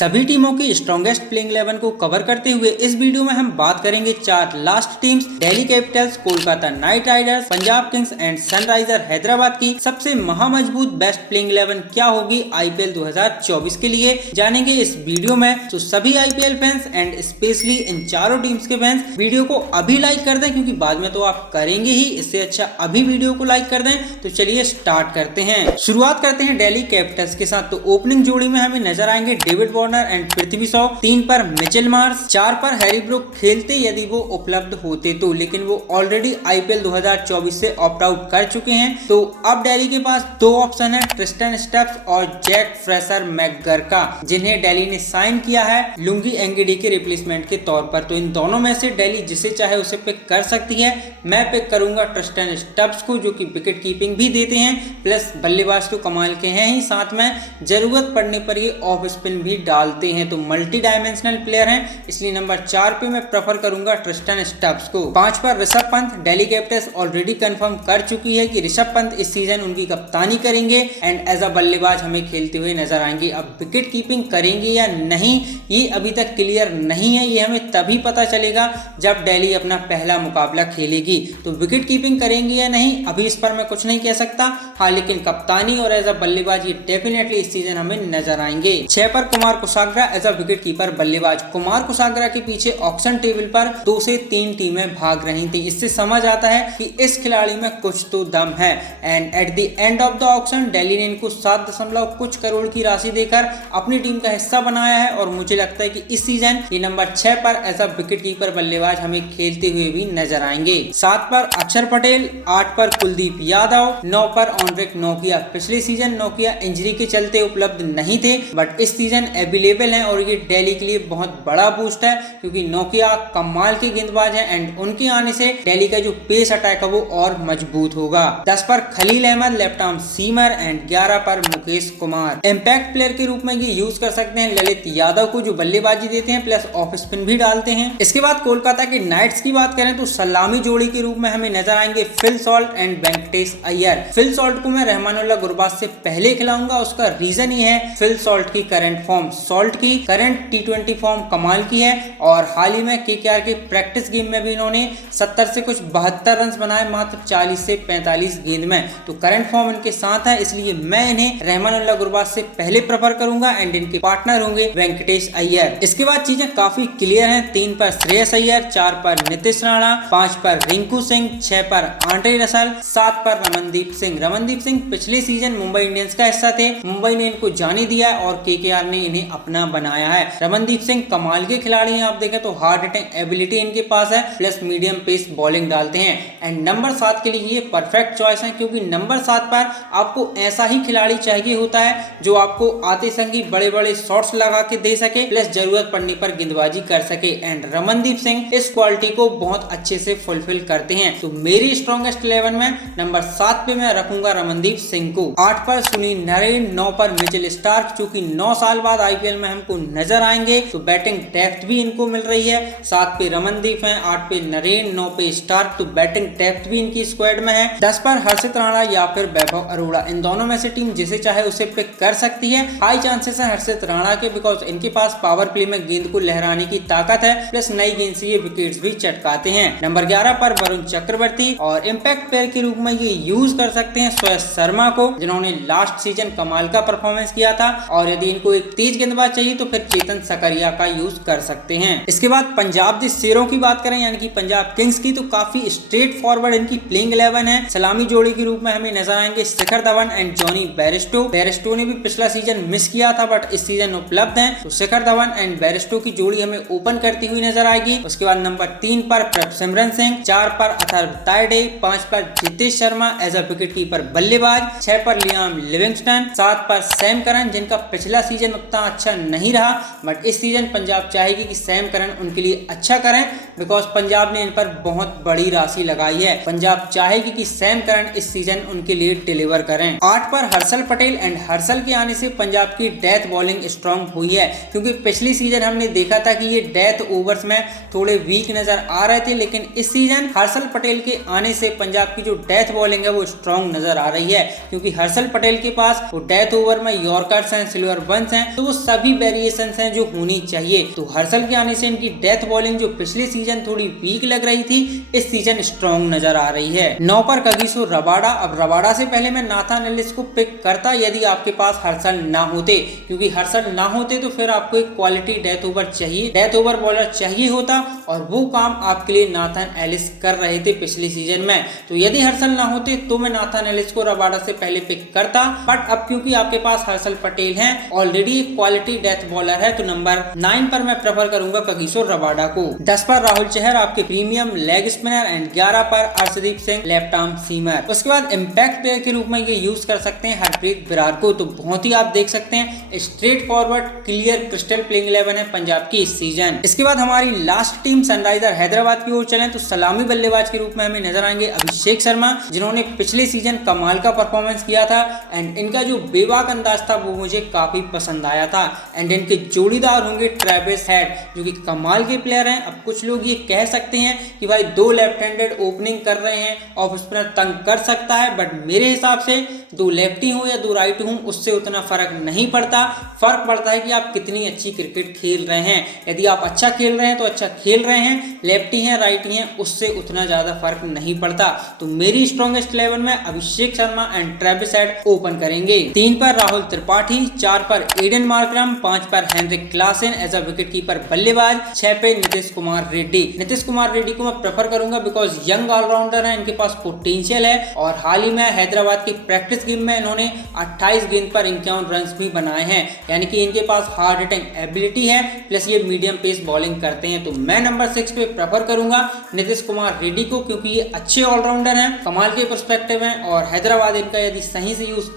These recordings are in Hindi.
सभी टीमों की स्ट्रॉन्गेस्ट प्लेइंग 11 को कवर करते हुए इस वीडियो में हम बात करेंगे चार last teams Delhi Capitals, Kolkata night Riders, Punjab Kings and Sunriser Hyderabad की सबसे महामजबूत बेस्ट प्लेइंग 11 क्या होगी आईपीएल 2024 के लिए जानेंगे इस वीडियो में। तो सभी IPL fans and specially in चारों टीम्स के फैंस वीडियो को अभी लाइक कर दें, क्योंकि बाद में तो आप करेंगे ही, इससे अच्छा अभी वीडियो को लाइक कर दें। तो चलिए स्टार्ट करते हैं। शुरुआत करते हैं दिल्ली कैपिटल्स के साथ। तो ओपनिंग जोड़ी में हमें नजर आएंगे David Warner and Prithvi Shaw, 3 पर मिचेल मार्श, 4 पर हैरी ब्रूक खेलते यदि वो उपलब्ध होते तो, लेकिन वो ऑलरेडी आईपीएल 2024 से ऑप्ट आउट कर चुके हैं। तो अब दिल्ली के पास दो ऑप्शन है, ट्रिस्टन स्टेप्स और जैक फ्रेशर मैकगर का, जिन्हें दिल्ली ने साइन किया है लुंगी एंगिडी के रिप्लेसमेंट के तौर पर। तो इन दोनों में से दिल्ली जिसे चाहे उसे पिक कर सकती है। मैं पिक करूंगा ट्रिस्टन स्टेप्स को, जो कि विकेट कीपिंग भी देते हैं, प्लस बल्लेबाज तो कमाल के हैं ही, साथ में जरूरत पड़ने पर ये ऑफ स्पिन भी डालते हैं। तो मल्टी डायमेंशनल प्लेयर हैं, इसलिए नंबर 4 पे मैं प्रेफर करूंगा ट्रिस्टन स्टेप्स को। 5 पर Rishabh Pant. Delhi Capitals already confirm कर चुकी है कि ऋषभ पंत इस सीजन उनकी कप्तानी करेंगे एंड एज अ बल्लेबाज हमें खेलते हुए नजर आएंगे। अब विकेट कीपिंग करेंगे या नहीं ये अभी तक क्लियर नहीं है, ये हमें तभी पता चलेगा जब दिल्ली अपना पहला मुकाबला खेलेगी। तो विकेट कीपिंग करेंगे या नहीं अभी इस पर मैं कुछ नहीं कह सकता, हाँ, लेकिन कप्तानी और एज अ बल्लेबाज ये डेफिनेटली इस सीजन हमें नजर आएंगे। 6 पर Kumar Kushagra as a wicket keeper बल्लेबाज। कुमार कुसाग्रा के पीछे ऑक्शन टेबल पर 2 से 3 टीमें भाग रही थी, इससे समझ आता है कि इस खिलाड़ी में कुछ तो दम है। And at the end of the auction Delhi ने इनको 7 कुछ करोड़ की राशि देकर अपनी टीम का हिस्सा बनाया है, और मुझे लगता है कि इस सीजन ये नंबर 6 पर एज अ विकेट कीपर बल्लेबाज हमें खेलते हुए भी नजर आएंगे। 7 पर अक्षर पटेल, 8 पर कुलदीप यादव, 9 पर ऑनड्रिक नोकिया। पिछले सीजन नोकिया इंजरी के चलते उपलब्ध नहीं थे, बट इस सीजन अवेलेबल हैं और ये दिल्ली के लिए बहुत बड़ा बूस्ट है, क्योंकि नोकिया कमाल के गेंदबाज हैं एंड उनके आने से दिल्ली का जो पेस अटैक है वो और मजबूत होगा। 10 पर Khaleel Ahmed, left arm seamer and 11 पर मुकेश कुमार। इम्पैक्ट प्लेयर के रूप में ये यूज कर सकते हैं ललित यादव को, जो बल्लेबाजी देते हैं प्लस ऑफ स्पिन भी डालते हैं। इसके बाद कोलकाता के नाइट्स की बात करें तो सलामी जोड़ी के रूप में हमें नजर आएंगे Phil Salt and Venkatesh Iyer. Phil Salt को मैं रहमानुल्लाह गुरबाज से पहले खिलाऊंगा, उसका रीजन ये है फिल सॉल्ट की करंट फॉर्म, सॉल्ट की करंट टी20 फॉर्म कमाल की है, और हाल ही में केकेआर के प्रैक्टिस गेम में भी इन्होंने 70 से कुछ 72 रन बनाए मात्र 40 से 45 गेंद में। तो करंट फॉर्म इनके साथ है, इसलिए मैं इन्हें रहमानुल्लाह गुरबाज से पहले प्रेफर करूंगा एंड इनके पार्टनर होंगे वेंकटेश अय्यर। इसके बाद चीजें काफी क्लियर हैं। 3 पर श्रेयस अय्यर, 4 पर नीतीश राणा, 5 पर रिंकू सिंह, 6 पर आंड्रे रसल, 7 पर रमनदीप सिंह। रमनदीप सिंह पिछले सीजन मुंबई इंडियंस का हिस्सा थे, मुंबई ने इनको जाने दिया और केकेआर ने इन्हें अपना बनाया है। रमनदीप सिंह कमाल के खिलाड़ी हैं, आप देखें तो हार्ड हिटिंग एबिलिटी इनके पास है, प्लस मीडियम पेस बॉलिंग डालते हैं। एंड नंबर 7 के लिए ये परफेक्ट चॉइस है, क्योंकि नंबर 7 पर आपको ऐसा ही खिलाड़ी चाहिए होता है जो आपको आते संगी बड़े बड़े शॉट्स लगा के दे सके, प्लस जरूरत पड़ने पर गेंदबाजी कर सके। एंड रमनदीप सिंह इस क्वालिटी को बहुत अच्छे से फुलफिल करते हैं। तो मेरी स्ट्रॉन्गेस्ट 11 में नंबर 7 पे मैं रखूंगा रमनदीप सिंह को। 8 पर सुनील नरेन, 9 पर मिचेल स्टार्क, जो कि 9 साल बाद आईपीएल में हमको नजर आएंगे, तो बैटिंग डेप्थ भी इनको मिल रही है। 7 पे रमनदीप है, 8 पे नरेन, 9 पे स्टार्क, तो बैटिंग डेप्थ भी इनकी स्क्वाड में है। 10 पर हर्षित राणा या फिर वैभव अरोड़ा, इन दोनों में से टीम जिसे चाहे उसे पिक कर सकती है। हाई चांसेस है हर्षित राणा के, बिकॉज इनके पास पावर प्ले में गेंद को लहराने की ताकत है, प्लस नई गेंद से ये विकेट्स भी चटकाते हैं। नंबर 11 पर वरुण चक्रवर्ती, और इम्पैक्ट प्लेयर के रूप में ये यूज कर सकते हैं श्रेयस शर्मा को, जिन्होंने लास्ट सीजन कमाल का परफॉर्मेंस किया था, और यदि इनको एक तेज गेंदबाज चाहिए तो फिर चेतन सकरिया का यूज कर सकते हैं। इसके बाद पंजाब दी शेरों की बात करें, यानी कि पंजाब किंग्स की, तो काफी स्ट्रेट फॉरवर्ड इनकी प्लेइंग 11 है। सलामी जोड़ी के रूप में हमें नजर आएंगे Shikhar Dhawan and Jonny Bairstow. Bairstow ने भी पिछला सीजन मिस किया था, बट इस सीजन उपलब्ध हैं, तो शिखर धवन एंड बेयरस्टो की जोड़ी हमें ओपन करती हुई नजर आएगी। उसके बाद नंबर 3 पर प्रभसिमरन सिंह, 4 पर अथर्व तायडे, 5 पर Jitesh Sharma as a wicket keeper बल्लेबाज, 6 पर लियाम लिविंगस्टन, 7 पर सैम करन, जिनका पिछला सीजन उतना अच्छा नहीं रहा, बट इस सीजन पंजाब चाहेगी कि सैम करन उनके लिए अच्छा करें, बिकॉज पंजाब ने इन पर बहुत बड़ी राशि लगाई है। पंजाब चाहेगी कि सैम करन इस सीजन उनके लिए डिलीवर करें। 8 पर हर्षल पटेल, एंड हर्षल के आने से पंजाब की डेथ बॉलिंग स्ट्रांग हुई है, क्योंकि पिछली सीजन हमने देखा था कि ये डेथ ओवर्स में थोड़े वीक नजर आ रहे थे, लेकिन इस सीजन हर्षल पटेल के आने से पंजाब की जो डेथ बॉलिंग है वो स्ट्रांग नजर आ रही है, क्योंकि हर्षल पटेल के पास वो डेथ ओवर में यॉर्कर्स हैं, सिल्वर बंस हैं, तो वो सभी वेरिएशंस हैं जो होनी चाहिए। तो हर्षल के आने से इनकी डेथ बॉलिंग जो पिछले सीजन थोड़ी वीक लग रही थी, इस सीजन स्ट्रॉन्ग नजर आ रही है। 9 पर कगिसो रबाडा। अब रबाडा से पहले मैं नाथन एलिस को पिक करता यदि आपके पास हर्षल ना होते, क्योंकि हर्षल ना होते तो फिर आपको एक क्वालिटी डेथ ओवर चाहिए, डेथ ओवर बॉलर चाहिए होता, और वो काम आपके लिए नाथन एलिस कर रहे थे पिछले सीजन में। तो यदि हर्षल ना होते तो मैं नाथन एलिस को रबाडा से पहले पिक करता, बट अब क्योंकि आपके पास हर्षल पटेल है, ऑलरेडी एक क्वालिटी डेथ बॉलर है, तो नंबर 9 पर मैं प्रेफर करूंगा कगिसो रबाडा को। 10 पर राहुल चहर आपके प्रीमियम लेग स्पिनर एंड 11 पर Arshdeep Singh left arm seamer. उसके बाद इम्पैक्ट प्लेयर के रूप में ये यूज कर सकते हैं हरप्रीत बरार को। तो बहुत ही आप देख सकते हैं straight forward clear crystal playing 11 है पंजाब की इस सीजन। इसके बाद हमारी लास्ट टीम सनराइजर हैदराबाद की ओर चले तो सलामी बल्लेबाज के रूप में हमें नजर आएंगे अभिषेक शर्मा, जिन्होंने पिछले सीजन कमाल का परफॉर्मेंस किया था एंड इनका जो बेबाक अंदाज था वो मुझे काफी पसंद आया था। एंड इनके जोड़ीदार होंगे ट्रेविस हेड, जो कि कमाल के प्लेयर हैं। अब कुछ लोग ये कह सकते हैं कि भाई 2 लेफ्ट हैंडेड ओपनिंग कर रहे हैं, ऑफ स्पिनर तंग कर सकता है, बट मेरे हिसाब से 2 लेफ्टी हो या 2 राइट हो उससे उतना फर्क नहीं पड़ता। फर्क पड़ता है कि आप कितनी अच्छी क्रिकेट खेल रहे हैं। यदि आप अच्छा खेल रहे हैं तो अच्छा खेल रहे हैं, लेफ्टी हैं राइटी हैं उससे उतना ज्यादा फर्क नहीं पड़ता। तो मेरी स्ट्रॉन्गेस्ट 11 में Abhishek Sharma and Travis Head open करेंगे। 3 पर राहुल त्रिपाठी, 4 पर एडन मार्करम, 5 पर Heinrich Klaasen as a wicket keeper बल्लेबाज, 6 पे नीतीश कुमार रेड्डी। नीतीश कुमार रेड्डी को मैं प्रेफर करूंगा बिकॉज यंग ऑलराउंडर है, इनके पास पोटेंशियल है और हाल ही में हैदराबाद की प्रैक्टिस गेम में इन्होंने 28 गेंद पर 51 रन भी बनाए हैं, यानी कि इनके पास हार्ड हिटिंग एबिलिटी है, प्लस ये मीडियम पेस बॉलिंग करते हैं। तो मैं नंबर 6 पे प्रेफर करूंगा नीतीश कुमार रेड्डी को, क्योंकि ये अच्छे ऑलराउंडर हैं, कमाल के पर्सपेक्टिव हैं और हैदराबाद इनका यदि सही से यूज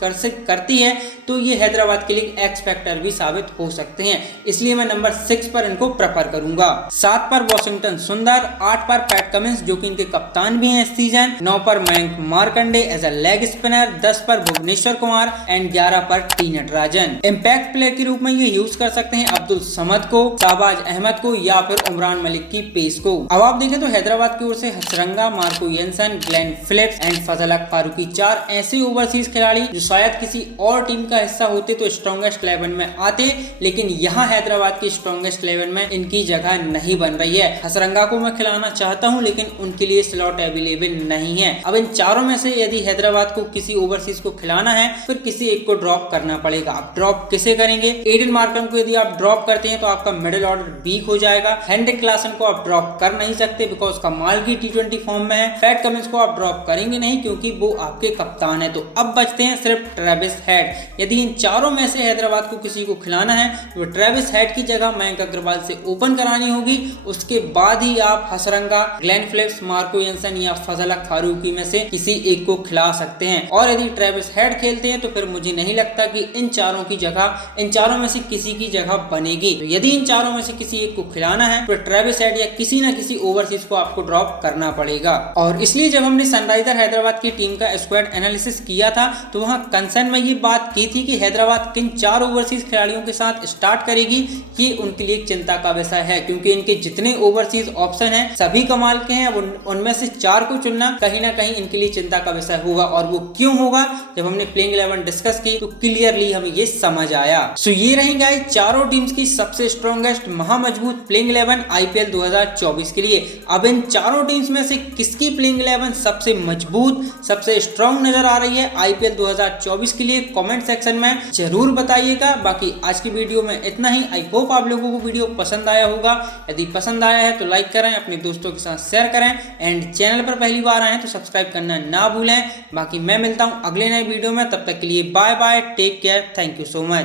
करती है तो ये हैदराबाद के लिए एक्स फैक्टर भी साबित हो सकते हैं, इसलिए मैं नंबर 6 पर इनको प्रेफर करूंगा। 7 पर वॉशिंगटन सुंदर, 8 पर पैट कमिंस जो कि इनके कप्तान भी हैं इस सीजन, 9 पर Mayank Markande as a leg spinner, 10 पर भुवनेश्वर कुमार एंड 11 पर टी नटराजन। इम्पैक्ट प्लेयर के रूप में ये यूज कर सकते हैं अब्दुल समद को, शाहबाज अहमद को या फिर उमरान मलिक की पेस को। अब आप देखें तो हैदराबाद की ओर से Hasaranga, Marco Jansen, Glenn Phillips and Fazalhaq Farooqi 4 ऐसे ओवरसीज खिलाड़ी जो शायद किसी और टीम का हिस्सा होते तो स्ट्रॉन्गेस्ट 11 में आते, लेकिन यहाँ हैदराबाद की स्ट्रॉन्गेस्ट 11 में इनकी जगह नहीं बन रही है। हसरंगा को मैं खिलाना चाहता हूँ लेकिन उनके लिए स्लॉट अवेलेबल नहीं है। अब इन चारों में से यदि हैदराबाद को किसी ओवरसीज को खिलाना है फिर किसी एक को ड्रॉप करना पड़ेगा। अब ड्रॉप किसे करेंगे? एडन मार्करम को यदि आप ड्रॉप करते हैं तो आपका मिडिल ऑर्डर वीक हो जाएगा। हेनरिक क्लासन को आप ड्रॉप कर नहीं सकते बिकॉज कमाल की T20 फॉर्म में है। पैट कमिंस को आप ड्रॉप करेंगे नहीं क्योंकि वो आपके कप्तान है। तो अब बचते हैं सिर्फ ट्रेविस हेड। यदि इन चारों में से हैदराबाद को किसी को खिलाना है तो ट्रेविस हेड की जगह मयंक अग्रवाल से ओपन करानी होगी। उसके बाद ही आप Hasaranga, Glenn Phillips, Marco Jansen या फजल हक फारूकी में से किसी एक को खिला सकते हैं। और यदि ट्रेविस हेड खेलते हैं तो फिर मुझे नहीं लगता कि इन चारों में से किसी की जगह बनेगी। तो यदि इन चारों में से किसी एक को खिलाना है तो ट्रेविस हेड या किसी न किसी ओवरसीज को आपको ड्रॉप करना पड़ेगा। और इसलिए जब हमने सनराइजर हैदराबाद की टीम का स्क्वाड एनालिसिस किया था तो वहां कंसर्न में ये बात की थी कि हैदराबाद किन 4 ओवरसीज खिलाड़ियों के साथ स्टार्ट करेगी, ये उनके लिए चिंता का विषय है क्योंकि इनके जितने ओवरसीज ऑप्शन हैं सभी कमाल के हैं। उनमें से 4 को चुनना कहीं ना कहीं इनके लिए चिंता का विषय होगा। और वो क्यों होगा? जब हमने प्लेइंग 11 डिस्कस की तो क्लियरली हमें ये समझ आया। सो ये रही गाइस चारों टीम्स की सबसे स्ट्रॉन्गेस्ट महामजबूत प्लेइंग 11 IPL 2024 के लिए। अब इन चारों टीम्स में से किसकी प्लेइंग 11 सबसे मजबूत, सबसे स्ट्रॉन्ग नजर आ रही है IPL 2024 के लिए कमेंट सेक्शन में जरूर बताइएगा। बाकी आज की वीडियो में इतना ही। आई होप आप लोगों को वीडियो पसंद आया होगा। यदि पसंद आया है तो लाइक करें, अपने दोस्तों के साथ शेयर करें एंड चैनल पर पहली बार आए तो सब्सक्राइब करना ना भूलें। बाकी मैं मिलता हूं अगले नए वीडियो में, तब तक के लिए bye bye, take care, thank you so much.